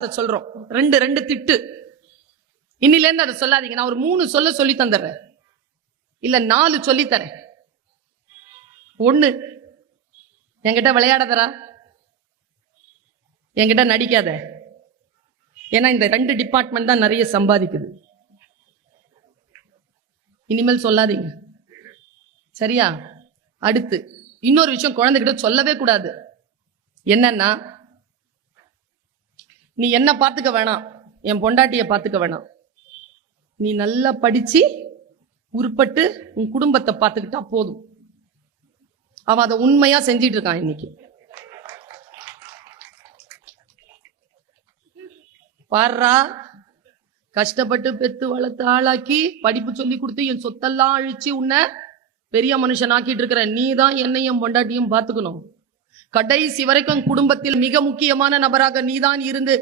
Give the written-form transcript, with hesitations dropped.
சொல்றோம். ரெண்டு ரெண்டு திட்டு. இன்னில இருந்து அதை சொல்லாதீங்க. நான் ஒரு 3 சொல்லி தந்துடுறேன், இல்ல 4 சொல்லி தரேன். 1, என்கிட்ட விளையாடாதரா, என்கிட்ட நடிக்காத. ஏன்னா இந்த 2 டிபார்ட்மெண்ட் தான் நிறைய சம்பாதிக்குது. இனிமேல் சொல்லாதீங்க, சரியா? அடுத்து இன்னொரு விஷயம் குழந்தைகிட்ட சொல்லவே கூடாது. என்னன்னா, நீ என்ன பார்த்துக்க வேணாம், என் பொண்டாட்டிய பார்த்துக்க வேணாம், நீ நல்லா படிச்சு உருப்பட்டு உன் குடும்பத்தை பார்த்துக்கிட்டா போதும். அவன் அதை உண்மையா செஞ்சிட்டு இருக்கான். இன்னைக்கு பாரா, கஷ்டப்பட்டு பெத்து வளர்த்து ஆளாக்கி படிப்பு சொல்லி கொடுத்து என் சொத்தெல்லாம் அழிச்சு உன்னை பெரிய மனுஷன் ஆக்கிட்டு இருக்கிற நீ தான் என்னையும் பொண்டாட்டியும் பார்த்துக்கணும். கடைசி வரைக்கும் குடும்பத்தில் மிக முக்கியமான நபராக நீதான் இருந்து